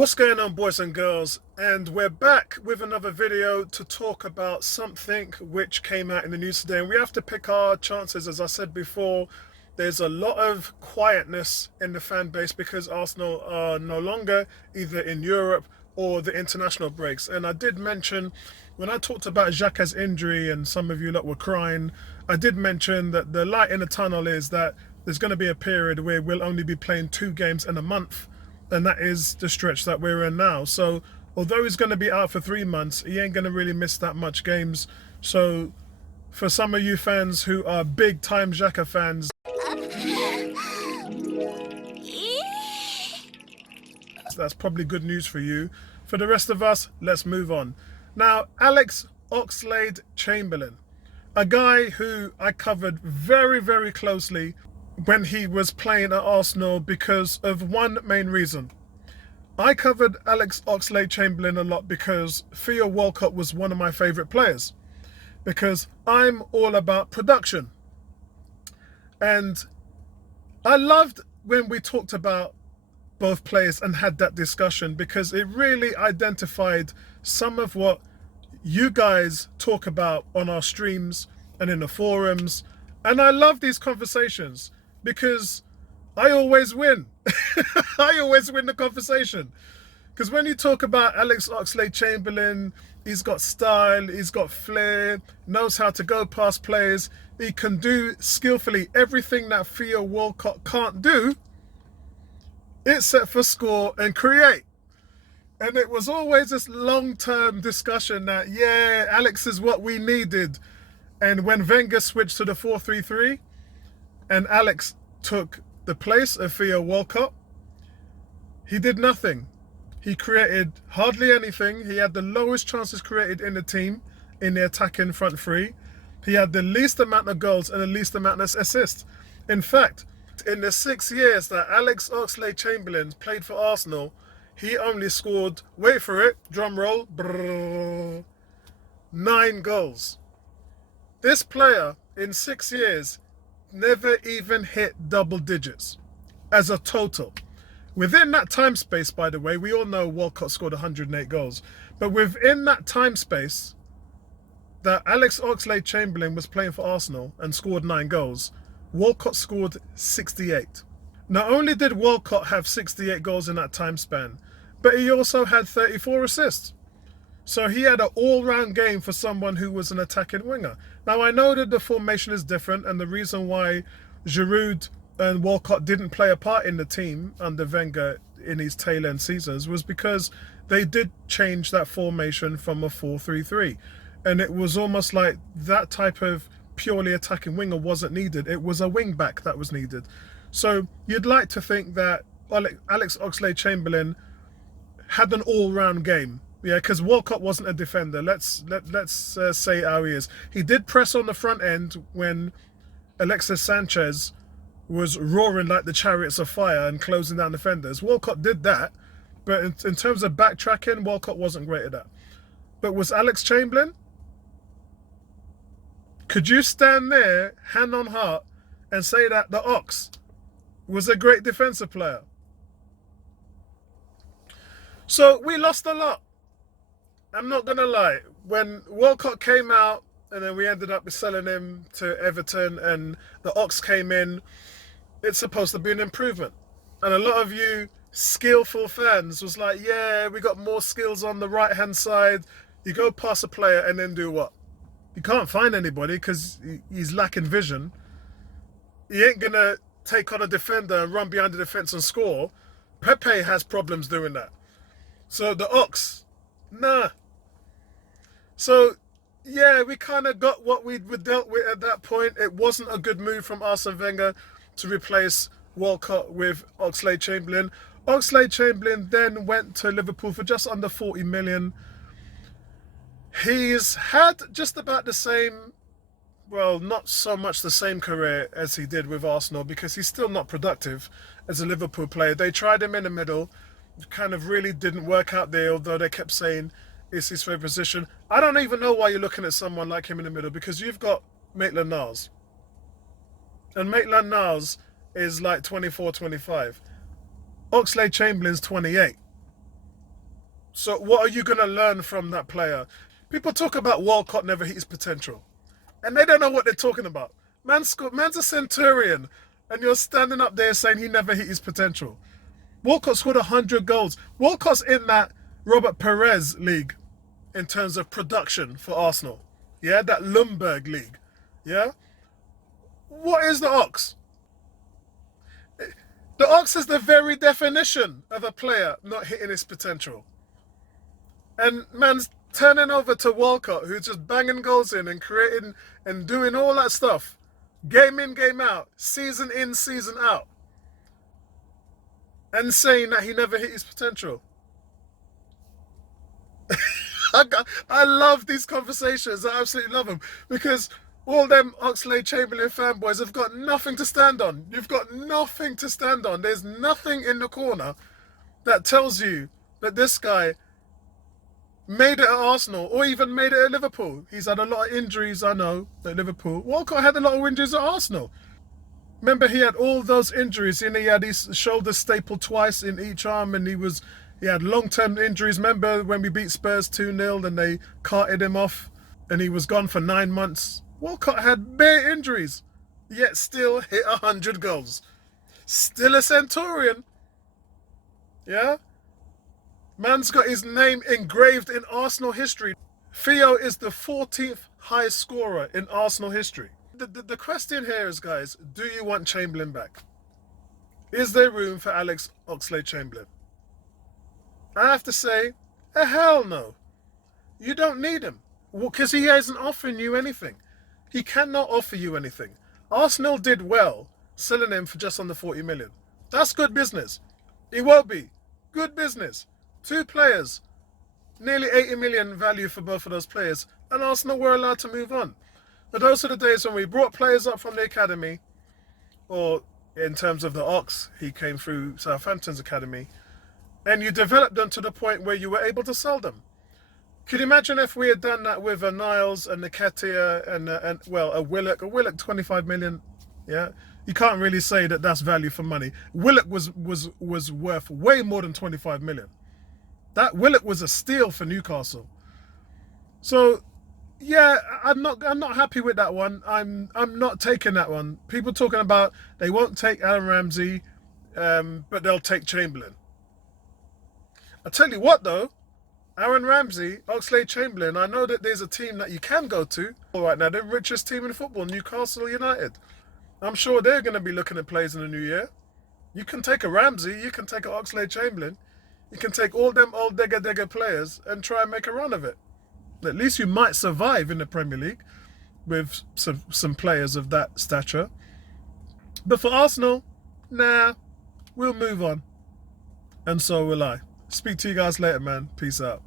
What's going on, boys and girls? And we're back with another video to talk about something which came out in the news today, and we have to pick our chances. As I said before, there's a lot of quietness in the fan base because Arsenal are no longer either in Europe or the international breaks. And I did mention, when I talked about Xhaka's injury and some of you lot were crying, I did mention that the light in the tunnel is that there's going to be a period where we'll only be playing 2 games in a month, and that is the stretch that we're in now. So although he's going to be out for 3 months, he ain't going to really miss that much games. So for some of you fans who are big time Xhaka fans, that's probably good news for you. For the rest of us, let's move on. Now, Alex Oxlade-Chamberlain, a guy who I covered very, very closely when he was playing at Arsenal because of one main reason. I covered Alex Oxlade-Chamberlain a lot because Theo Walcott was one of my favourite players, because I'm all about production. And I loved when we talked about both players and had that discussion, because it really identified some of what you guys talk about on our streams and in the forums. And I love these conversations because I always win. I always win the conversation. Because when you talk about Alex Oxlade-Chamberlain, he's got style, he's got flair, knows how to go past players. He can do skillfully everything that Theo Walcott can't do. It's set for score and create. And it was always this long-term discussion that, yeah, Alex is what we needed. And when Wenger switched to the 4-3-3, and Alex took the place of Theo Walcott, he did nothing. He created hardly anything. He had the lowest chances created in the team in the attacking front three. He had the least amount of goals and the least amount of assists. In fact, in the 6 years that Alex Oxlade-Chamberlain played for Arsenal, he only scored, wait for it, drum roll, 9 goals. This player in 6 years never even hit double digits as a total. Within that time space, by the way, we all know Walcott scored 108 goals, but within that time space that Alex Oxlade-Chamberlain was playing for Arsenal and scored 9 goals, Walcott scored 68. Not only did Walcott have 68 goals in that time span, but he also had 34 assists. So he had an all-round game for someone who was an attacking winger. Now, I know that the formation is different, and the reason why Giroud and Walcott didn't play a part in the team under Wenger in his tail-end seasons was because they did change that formation from a 4-3-3. And it was almost like that type of purely attacking winger wasn't needed. It was a wing-back that was needed. So you'd like to think that Alex Oxlade-Chamberlain had an all-round game. Yeah, because Walcott wasn't a defender. Let's say how he is. He did press on the front end when Alexis Sanchez was roaring like the chariots of fire and closing down defenders. Walcott did that, but in terms of backtracking, Walcott wasn't great at that. But was Alex Chamberlain? Could you stand there, hand on heart, and say that the Ox was a great defensive player? So we lost a lot. I'm not going to lie. When Walcott came out and then we ended up selling him to Everton and the Ox came in, it's supposed to be an improvement. And a lot of you skillful fans was like, yeah, we got more skills on the right-hand side. You go past a player and then do what? You can't find anybody because he's lacking vision. He ain't going to take on a defender and run behind the defence and score. Pepe has problems doing that. So the Ox, nah. So, yeah, we kind of got what we were dealt with at that point. It wasn't a good move from Arsene Wenger to replace Walcott with Oxlade-Chamberlain. Oxlade-Chamberlain then went to Liverpool for just under 40 million. He's had just about the same, well, not so much the same career as he did with Arsenal, because he's still not productive as a Liverpool player. They tried him in the middle, kind of really didn't work out there, although they kept saying it's his favourite position. I don't even know why you're looking at someone like him in the middle, because you've got Maitland-Niles. And Maitland-Niles is like 24, 25. Oxlade-Chamberlain's 28. So what are you going to learn from that player? People talk about Walcott never hit his potential, and they don't know what they're talking about. Man's a centurion, and you're standing up there saying he never hit his potential. Walcott scored 100 goals. Walcott's in that Robert Perez league in terms of production for Arsenal. Yeah, that Lumberg league. Yeah. What is the Ox? The Ox is the very definition of a player not hitting his potential. And man's turning over to Walcott, who's just banging goals in creating and doing all that stuff. Game in, game out, season in, season out. And saying that he never hit his potential. I love these conversations. I absolutely love them. Because all them Oxlade-Chamberlain fanboys have got nothing to stand on. You've got nothing to stand on. There's nothing in the corner that tells you that this guy made it at Arsenal or even made it at Liverpool. He's had a lot of injuries, I know, at Liverpool. Walcott had a lot of injuries at Arsenal. Remember, he had all those injuries, and he had his shoulder stapled twice in each arm, and he had long-term injuries. Remember when we beat Spurs 2-0 and they carted him off and he was gone for 9 months? Walcott had bare injuries, yet still hit 100 goals. Still a centurion. Yeah? Man's got his name engraved in Arsenal history. Theo is the 14th highest scorer in Arsenal history. The question here is, guys, do you want Chamberlain back? Is there room for Alex Oxlade-Chamberlain? I have to say, hell no. You don't need him, because he isn't offering you anything. He cannot offer you anything. Arsenal did well selling him for just under 40 million. That's good business. It won't be. Good business. 2 players. Nearly 80 million value for both of those players. And Arsenal were allowed to move on. But those are the days when we brought players up from the academy, or in terms of the Ox, he came through Southampton's academy, and you developed them to the point where you were able to sell them. Could you imagine if we had done that with a Niles and Nketiah and a Willock? A Willock, 25 million. Yeah, you can't really say that that's value for money. Willock was worth way more than 25 million. That Willock was a steal for Newcastle. So yeah, I'm not happy with that one. I'm not taking that one. People talking about they won't take Aaron Ramsey, but they'll take Chamberlain. I tell you what though, Aaron Ramsey, Oxlade-Chamberlain, I know that there's a team that you can go to right now, the richest team in football, Newcastle United. I'm sure they're going to be looking at players in the new year. You can take a Ramsey, you can take an Oxlade-Chamberlain, you can take all them old digger players and try and make a run of it. At least you might survive in the Premier League with some players of that stature. But for Arsenal, nah, we'll move on. And so will I. Speak to you guys later, man. Peace out.